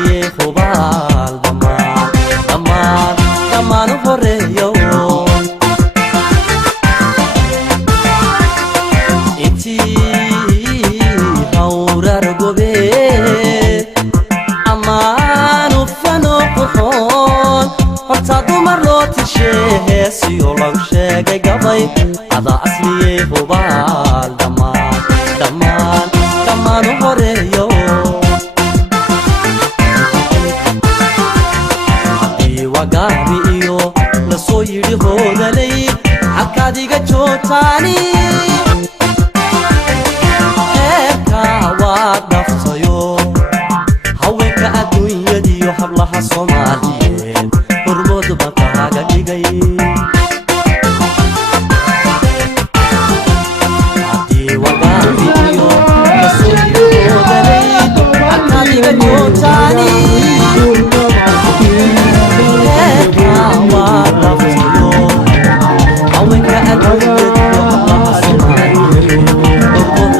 أصلي خبال دمان دمان دمان فريو إنتي هورا رقبي أمان فنو قحون horta dumar loo tisheesiyo lagu sheegay gabay ada asliye hubaal dhammaan dhammaan dhammaan u horeeyo haddii wagaabi iyo lasoo yidhi hoodalay halkaad iga joogtaani heerka waad dhaftayo haweenka adduunyadiyo hablaha soomaaliyeed hormood baan kaaga dhigay haddii wagaabi iyo lasoo yidhi hoodalay halkaad iga joogtaani heerka waad dhaftayo haweenka adduunyadiyo hablaha soomaaliyeed hormood baan kaaga dhigay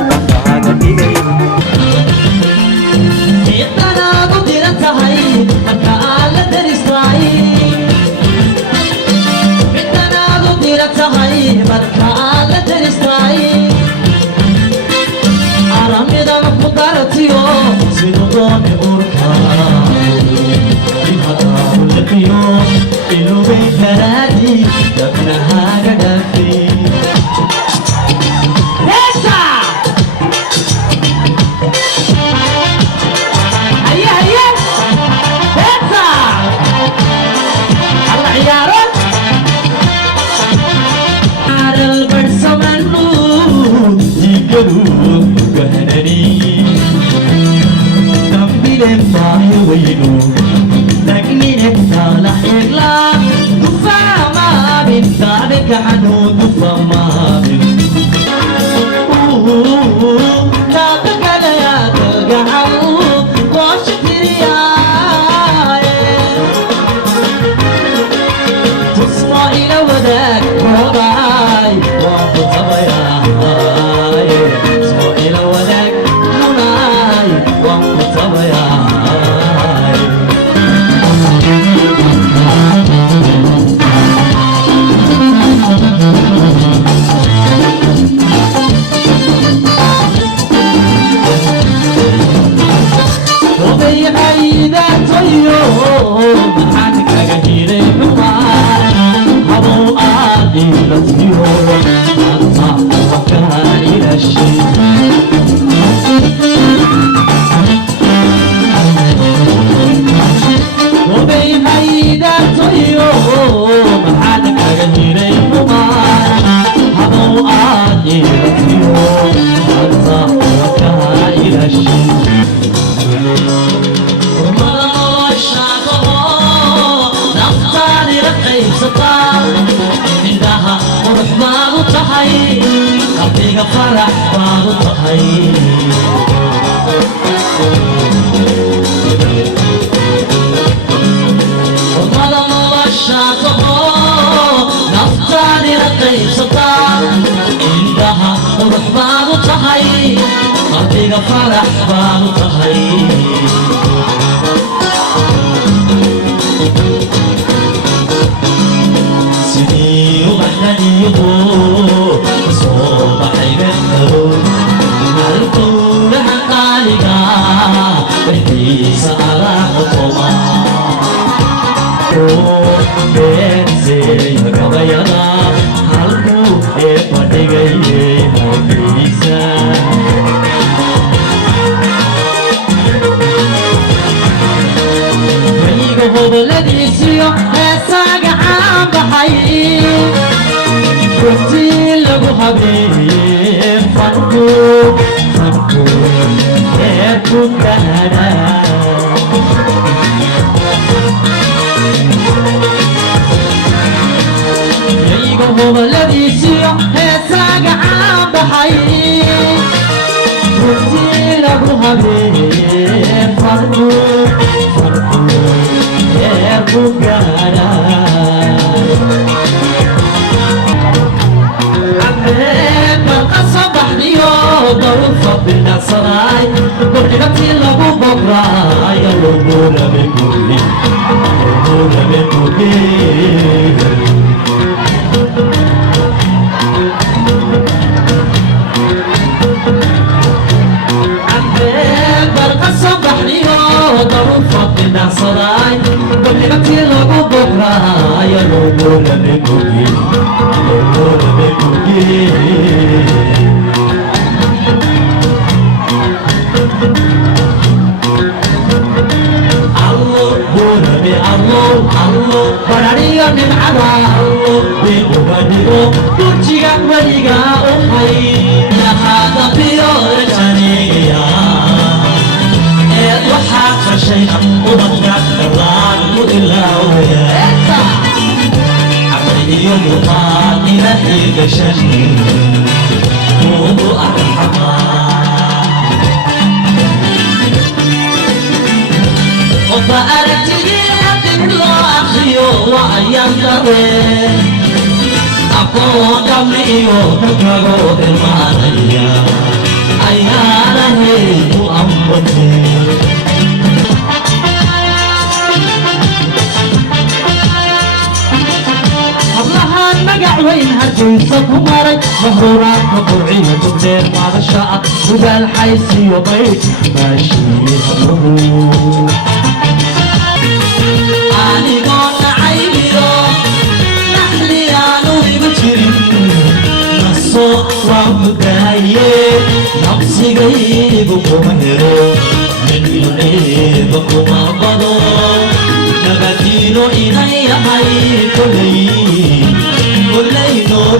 صناي برجعتي لابو بكرة كل نور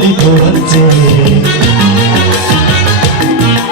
كنت